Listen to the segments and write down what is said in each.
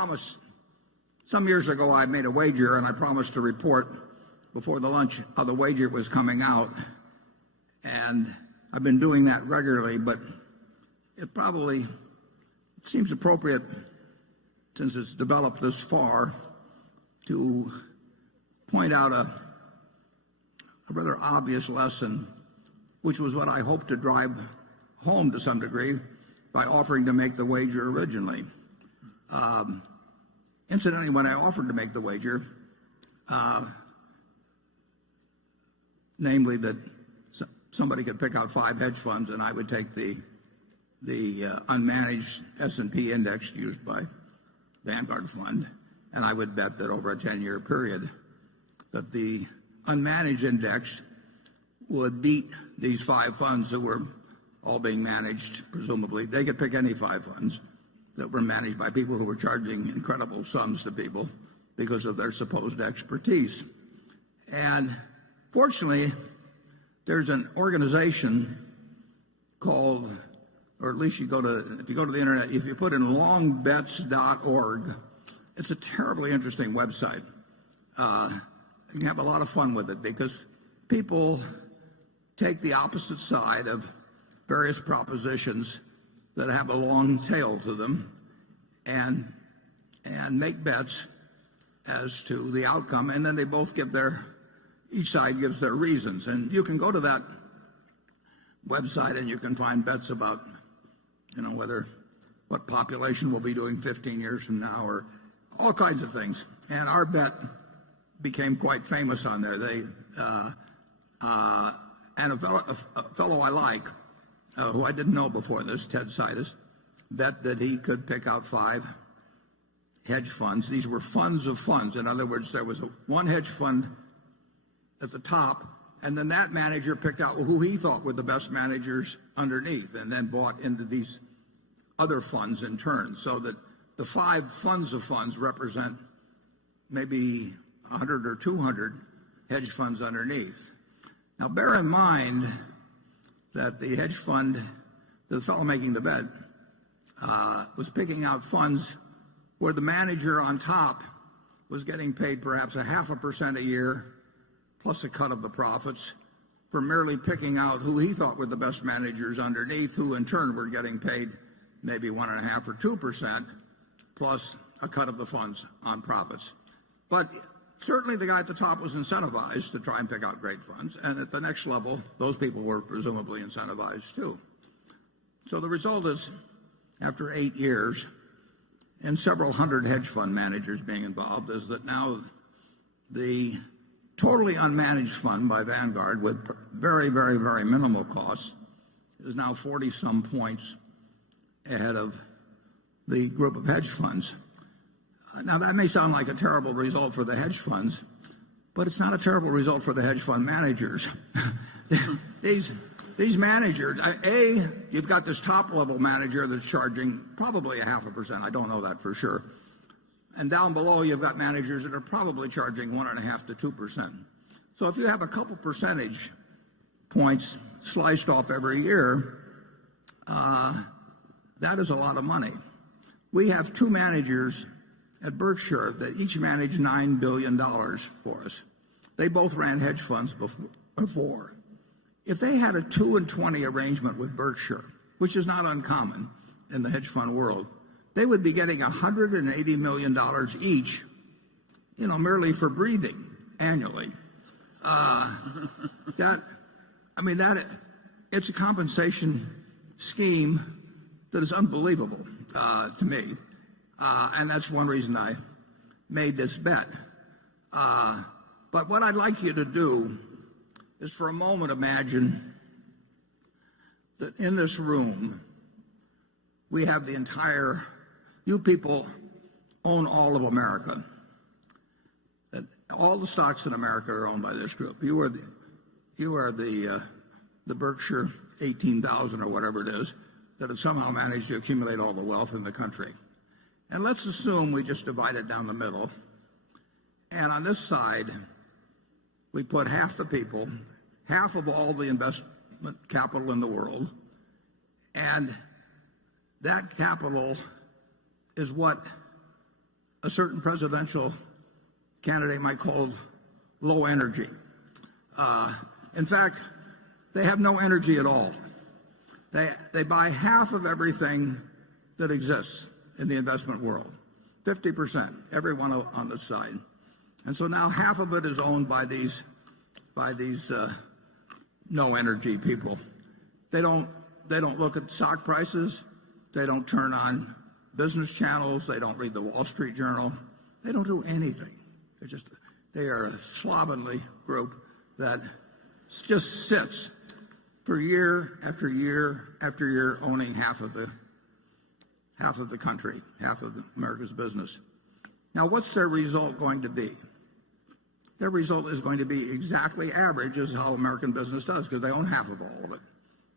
promised, some years ago I made a wager, and I promised to report before the lunch how the wager was coming out. And I've been doing that regularly, but it seems appropriate, since it's developed this far, to point out a rather obvious lesson, which was what I hoped to drive home to some degree by offering to make the wager originally. Incidentally, when I offered to make the wager, namely that somebody could pick out 5 hedge funds and I would take the unmanaged S&P index used by Vanguard Fund, and I would bet that over a 10-year period that the unmanaged index would beat these 5 funds that were all being managed, presumably. They could pick any 5 funds that were managed by people who were charging incredible sums to people because of their supposed expertise. And fortunately, there's an organization called, or at least if you go to the internet, if you put in longbets.org, it's a terribly interesting website. You can have a lot of fun with it because people take the opposite side of various propositions that have a long tail to them and make bets as to the outcome, and then they both give each side gives their reasons. And you can go to that website and you can find bets about, what population will be doing 15 years from now, or all kinds of things. And our bet became quite famous on there. And a fellow I like, who I didn't know before this, Ted Seides, bet that he could pick out 5 hedge funds. These were funds of funds. In other words, there was one hedge fund at the top, and then that manager picked out who he thought were the best managers underneath, and then bought into these other funds in turn, so that the 5 funds of funds represent maybe 100 or 200 hedge funds underneath. Now, bear in mind that the hedge fund, the fellow making the bet, was picking out funds where the manager on top was getting paid perhaps 0.5% a year, plus a cut of the profits, for merely picking out who he thought were the best managers underneath, who in turn were getting paid maybe 1.5% or 2%, plus a cut of the funds on profits. But certainly the guy at the top was incentivized to try and pick out great funds, and at the next level, those people were presumably incentivized too. So the result is, after 8 years and several hundred hedge fund managers being involved, is that now the totally unmanaged fund by Vanguard, with very, very, very minimal costs, is now 40-some points ahead of the group of hedge funds. Now, that may sound like a terrible result for the hedge funds, but it's not a terrible result for the hedge fund managers. These managers, you've got this top-level manager that's charging probably 0.5%. I don't know that for sure. And down below, you've got managers that are probably charging 1.5% to 2%. So if you have a couple percentage points sliced off every year, that is a lot of money. We have 2 managers at Berkshire that each managed $9 billion for us. They both ran hedge funds before. If they had a 2-and-20 arrangement with Berkshire, which is not uncommon in the hedge fund world, they would be getting $180 million each, merely for breathing annually. It's a compensation scheme that is unbelievable to me. And that's one reason I made this bet. But what I'd like you to do is for a moment imagine that in this room we have you people own all of America. That all the stocks in America are owned by this group. You are the Berkshire 18,000 or whatever it is that have somehow managed to accumulate all the wealth in the country. And let's assume we just divide it down the middle. And on this side, we put half the people, half of all the investment capital in the world, and that capital is what a certain presidential candidate might call low energy. In fact, they have no energy at all. They buy half of everything that exists in the investment world, 50%, everyone on the side. And so now half of it is owned by these no energy people. They don't look at stock prices. They don't turn on business channels. They don't read the Wall Street Journal. They don't do anything. They are a slovenly group that just sits for year after year after year owning half of the country, half of America's business. Now, what's their result going to be? Their result is going to be exactly average as how American business does, because they own half of all of it.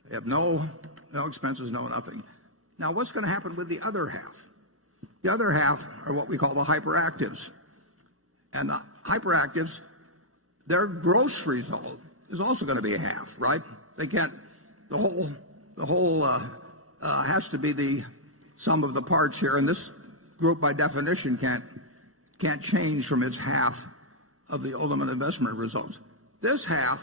They have no expenses, no nothing. Now, what's going to happen with the other half? The other half are what we call the hyperactives. And the hyperactives, their gross result is also going to be a half, right? They can't, the whole has to be the sum of the parts here, and this group by definition can't change from its half of the ultimate investment results. This half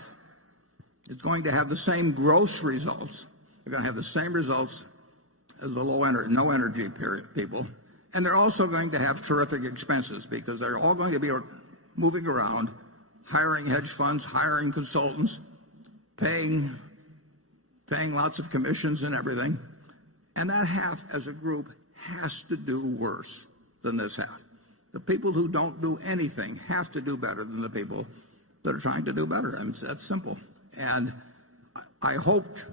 is going to have the same gross results. They're going to have the same results as the no energy people, and they're also going to have terrific expenses because they're all going to be moving around, hiring hedge funds, hiring consultants, paying lots of commissions and everything. And that half as a group has to do worse than this half. The people who don't do anything have to do better than the people that are trying to do better. I mean, it's that simple. And I hoped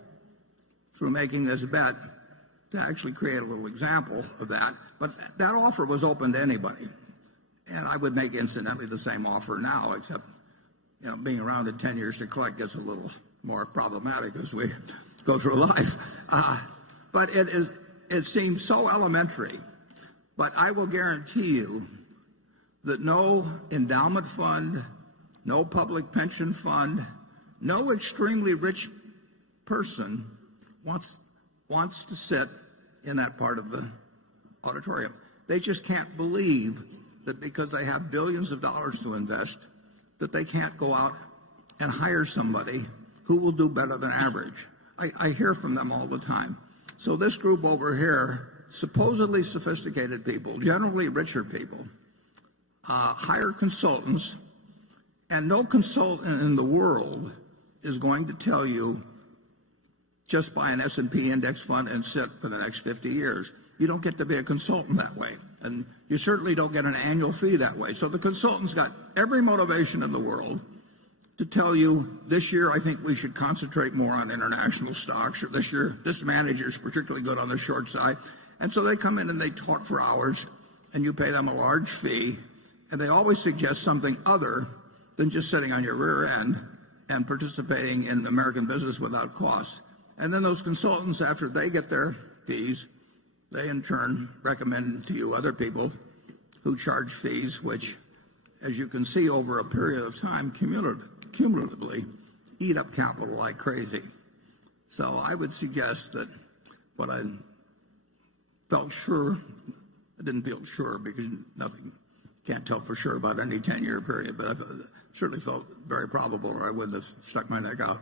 through making this bet to actually create a little example of that. But that offer was open to anybody. And I would make incidentally the same offer now, except being around in 10 years to collect gets a little more problematic as we go through life. But it seems so elementary. But I will guarantee you that no endowment fund, no public pension fund, no extremely rich person wants to sit in that part of the auditorium. They just can't believe that because they have billions of dollars to invest, that they can't go out and hire somebody who will do better than average. I hear from them all the time. So this group over here, supposedly sophisticated people, generally richer people, hire consultants, and no consultant in the world is going to tell you just buy an S&P index fund and sit for the next 50 years. You don't get to be a consultant that way. And you certainly don't get an annual fee that way. So the consultant's got every motivation in the world to tell you, this year I think we should concentrate more on international stocks, or this year this manager's particularly good on the short side. And so they come in and they talk for hours, and you pay them a large fee, and they always suggest something other than just sitting on your rear end and participating in American business without cost. And then those consultants, after they get their fees, they in turn recommend to you other people who charge fees, which, as you can see over a period of time, cumulatively eat up capital like crazy. So I would suggest that what I felt sure, I didn't feel sure because nothing, can't tell for sure about any 10-year period, but I certainly felt very probable, or I wouldn't have stuck my neck out.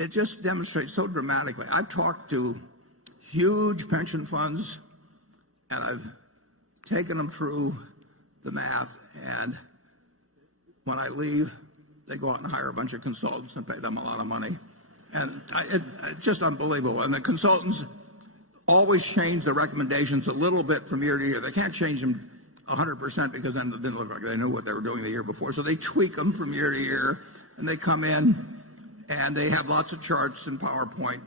It just demonstrates so dramatically. I've talked to huge pension funds, and I've taken them through the math, and when I leave, they go out and hire a bunch of consultants and pay them a lot of money. And it's just unbelievable. And the consultants always change the recommendations a little bit from year to year. They can't change them 100% because then it didn't look like they knew what they were doing the year before. So they tweak them from year to year, and they come in and they have lots of charts and PowerPoint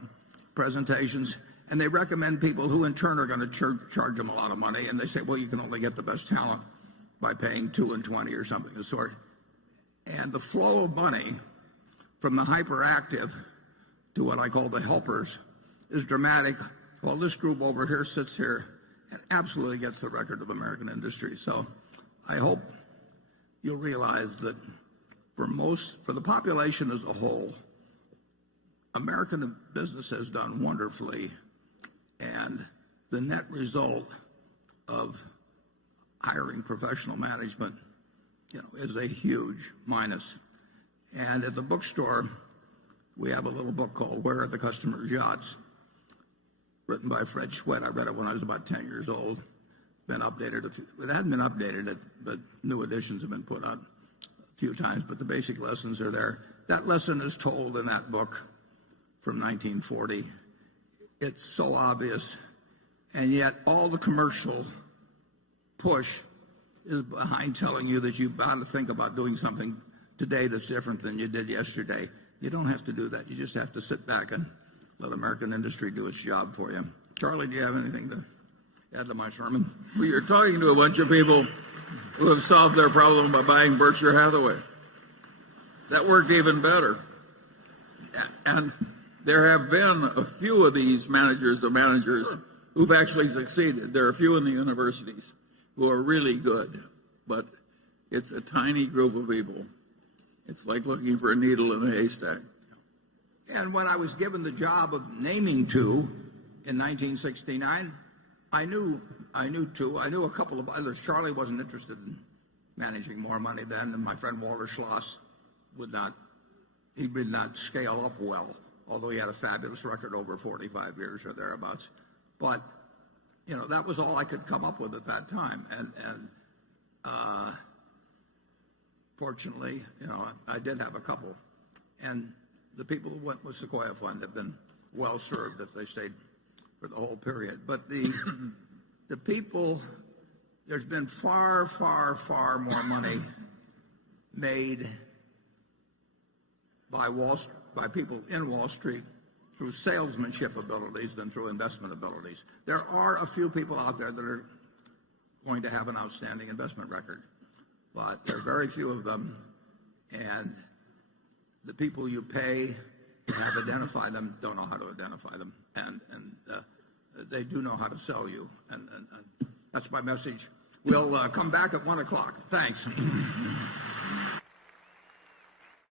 presentations, and they recommend people who in turn are going to charge them a lot of money. And they say, well, you can only get the best talent by paying 2 and 20 or something of the sort. And the flow of money from the hyperactive to what I call the helpers is dramatic. Well, this group over here sits here and absolutely gets the record of American industry. So I hope you'll realize that for the population as a whole, American business has done wonderfully, and the net result of hiring professional management, is a huge minus. And at the bookstore, we have a little book called Where Are the Customer's Yachts? Written by Fred Sweat. I read it when I was about 10 years old. Been updated. It hadn't been updated, but new editions have been put out a few times. But the basic lessons are there. That lesson is told in that book from 1940. It's so obvious, and yet all the commercial push is behind telling you that you've got to think about doing something today that's different than you did yesterday. You don't have to do that. You just have to sit back and let American industry do its job for you. Charlie, do you have anything to add to my sermon? Well, you're talking to a bunch of people who have solved their problem by buying Berkshire Hathaway. That worked even better. And there have been a few of these managers of managers who've actually succeeded. There are a few in the universities who are really good, but it's a tiny group of people. It's like looking for a needle in a haystack. And when I was given the job of naming two in 1969, I knew two. I knew a couple of others. Charlie wasn't interested in managing more money then, and my friend Walter Schloss would not scale up well, although he had a fabulous record over 45 years or thereabouts. But that was all I could come up with at that time, and fortunately, I did have a couple, and the people who went with Sequoia Fund have been well served if they stayed for the whole period. But the people, there's been far, far, far more money made by people in Wall Street through salesmanship abilities than through investment abilities. There are a few people out there that are going to have an outstanding investment record, but there are very few of them, and the people you pay to have identify them don't know how to identify them, and they do know how to sell you, and that's my message. We'll come back at 1 o'clock. Thanks.